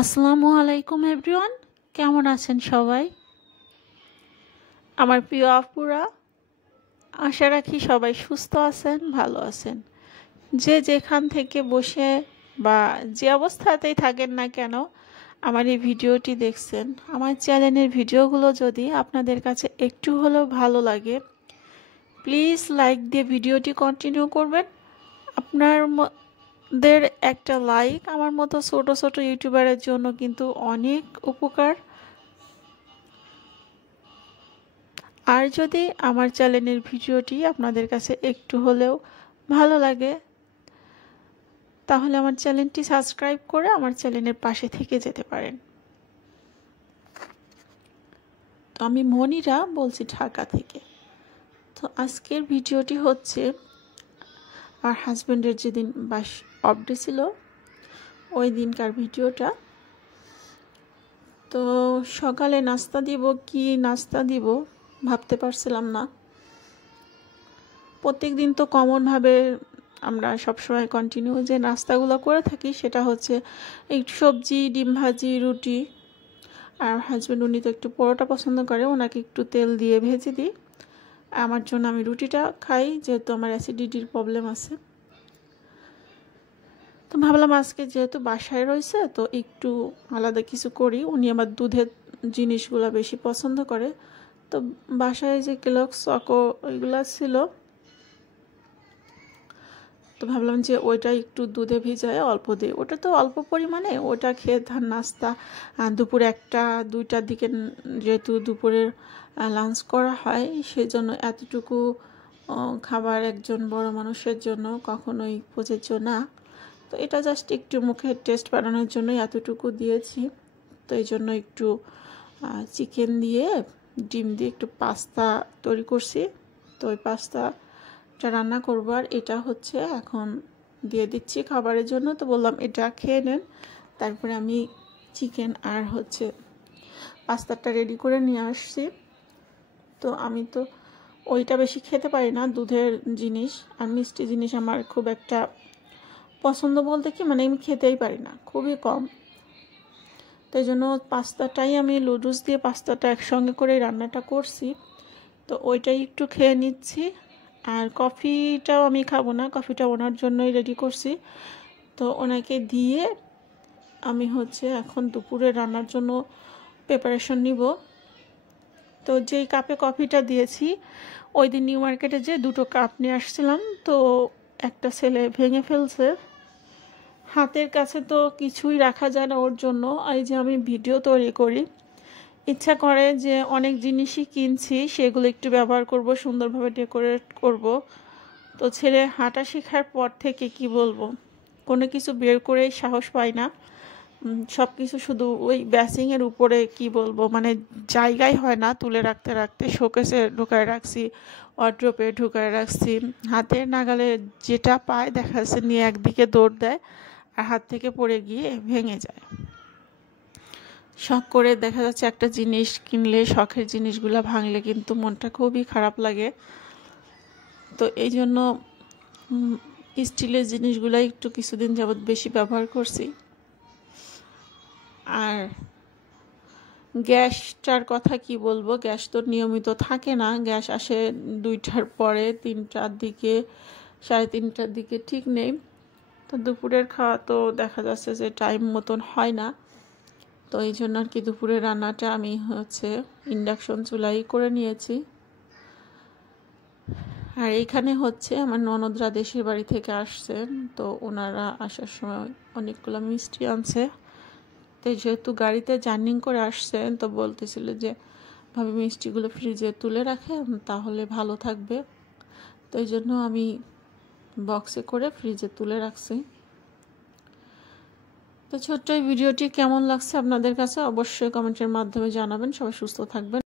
আসসালামু আলাইকুম এভরিওয়ান, কেমন আছেন সবাই? আমার প্রিয় আপুরা, আশা রাখি সবাই সুস্থ আছেন, ভালো আছেন। যে যেখান থেকে বসে বা যে অবস্থাতেই থাকেন না কেন আমার এই ভিডিওটি দেখছেন, আমার চ্যানেলের ভিডিওগুলো যদি আপনাদের কাছে একটু হলেও ভালো লাগে, প্লিজ লাইক দিয়ে ভিডিওটি কন্টিনিউ করবেন। আপনাদের একটা লাইক আমার মতো ছোট ছোট ইউটিউবারের জন্য কিন্তু অনেক উপকার। আর যদি আমার চ্যানেলের ভিডিওটি আপনাদের কাছে একটু হলেও ভালো লাগে, তাহলে আমার চ্যানেলটি সাবস্ক্রাইব করে আমার চ্যানেলের পাশে থেকে যেতে পারেন। তো আমি মনিরা বলছি, ঢাকা থেকে। তো আজকের ভিডিওটি হচ্ছে আমার হাজব্যান্ডের যেদিন অফ ডে ছিল ওই দিনকার ভিডিওটা। তো সকালে নাস্তা দিব, কি নাস্তা দিব ভাবতে পারছিলাম না। প্রত্যেক দিন তো কমনভাবে আমরা সবসময় কন্টিনিউ যে নাস্তাগুলো করে থাকি সেটা হচ্ছে একটু সবজি, ডিম ভাজি, রুটি। আর হাজব্যান্ড উনি তো একটু পরোটা পছন্দ করে, ওনাকে একটু তেল দিয়ে ভেজে দিই। আমার জন্য আমি রুটিটা খাই, যেহেতু আমার অ্যাসিডিটির প্রবলেম আছে। তো ভাবলাম আজকে যেহেতু বাসায় রয়েছে তো একটু আলাদা কিছু করি। উনি আমার দুধের জিনিসগুলো বেশি পছন্দ করে। তো বাসায় যে কেলগস চকো ওইগুলো ছিল, তো ভাবলাম যে ওইটা একটু দুধে ভিজায় অল্প দিই, ওটা তো অল্প পরিমাণে, ওটা খেয়ে ধান নাস্তা দুপুরে 1টা-2টার দিকে, যেহেতু দুপুরের লাঞ্চ করা হয় সেজন্য এতটুকু খাবার একজন বড় মানুষের জন্য কখনোই প্রযোজ্য না। তো এটা জাস্ট একটু মুখে টেস্ট বাড়ানোর জন্য এতটুকু দিয়েছি। তো এই জন্য একটু চিকেন দিয়ে ডিম দিয়ে একটু পাস্তা তৈরি করছি। তো ওই পাস্তাটা রান্না করবো, আর এটা হচ্ছে এখন দিয়ে দিচ্ছি খাবারের জন্য। তো বললাম এটা খেয়ে নেন, তারপরে আমি চিকেন আর হচ্ছে পাস্তাটা রেডি করে নিয়ে আসছি। তো আমি তো ওইটা বেশি খেতে পারি না, দুধের জিনিস আর মিষ্টি জিনিস আমার খুব একটা পছন্দ বলতে কি, মানে আমি খেতেই পারি না, খুবই কম। তাই জন্য পাস্তাটাই আমি লুডুস দিয়ে পাস্তাটা একসঙ্গে করে রান্নাটা করছি। তো ওইটাই একটু খেয়ে নিচ্ছি। আর কফিটাও আমি খাবো না, কফিটা ওনার জন্যই রেডি করছি। তো ওনাকে দিয়ে আমি হচ্ছে এখন দুপুরে রান্নার জন্য প্রিপারেশন নিব। তো যেই কাপে কফিটা দিয়েছি, ওই দিন নিউ মার্কেটে যে 2টো কাপ নিয়ে আসছিলাম, তো একটা ছেলে ভেঙে ফেলছে। হাতের কাছে তো কিছুই রাখা যায় না ওর জন্য। এই যে আমি ভিডিও তৈরি করি, ইচ্ছা করে যে অনেক জিনিসই কিনছি সেগুলো একটু ব্যবহার করব, সুন্দরভাবে ডেকোরেট করব। তো ছেলে হাঁটা শেখার পর থেকে কি বলবো, কোনো কিছু বের করেই সাহস পাই না। সব কিছু শুধু ওই বেসিংয়ের উপরে কি বলবো, মানে জায়গায় হয় না তুলে রাখতে রাখতে। শোকেসে ঢুকায় রাখছি, ওয়ার্ড্রোপে ঢুকায় রাখছি, হাতের নাগালে যেটা পায় দেখা যাচ্ছে নিয়ে একদিকে দৌড় দেয় আর হাত থেকে পড়ে গিয়ে ভেঙে যায়। শখ করে দেখা যাচ্ছে একটা জিনিস কিনলে, শখের জিনিসগুলো ভাঙলে কিন্তু মনটা খুবই খারাপ লাগে। তো এই জন্য স্টিলের জিনিসগুলো একটু কিছুদিন যাবৎ বেশি ব্যবহার করছি। আর গ্যাসটার কথা কি বলবো, গ্যাস তো নিয়মিত থাকে না, গ্যাস আসে 2টার পরে, 3টার দিকে, 3:30টার দিকে, ঠিক নেই। তো দুপুরের খাওয়া তো দেখা যাচ্ছে যে টাইম মতন হয় না। তো এই জন্য আর কি দুপুরের রান্নাটা আমি হচ্ছে ইন্ডাকশন চুলাই করে নিয়েছি। আর এইখানে হচ্ছে আমার ননদরা দেশের বাড়ি থেকে আসছেন, তো ওনারা আসার সময় অনেকগুলো মিষ্টি আনছে। তো যেহেতু গাড়িতে জার্নি করে আসছেন, তো বলতেছিল যে ভাবি মিষ্টিগুলো ফ্রিজে তুলে রাখেন তাহলে ভালো থাকবে। তো এই জন্য আমি বক্সে করে ফ্রিজে তুলে রাখছি। তো ছোট্ট এই ভিডিওটি কেমন লাগছে আপনাদের কাছে অবশ্যই কমেন্টের মাধ্যমে জানাবেন। সবাই সুস্থ থাকবেন।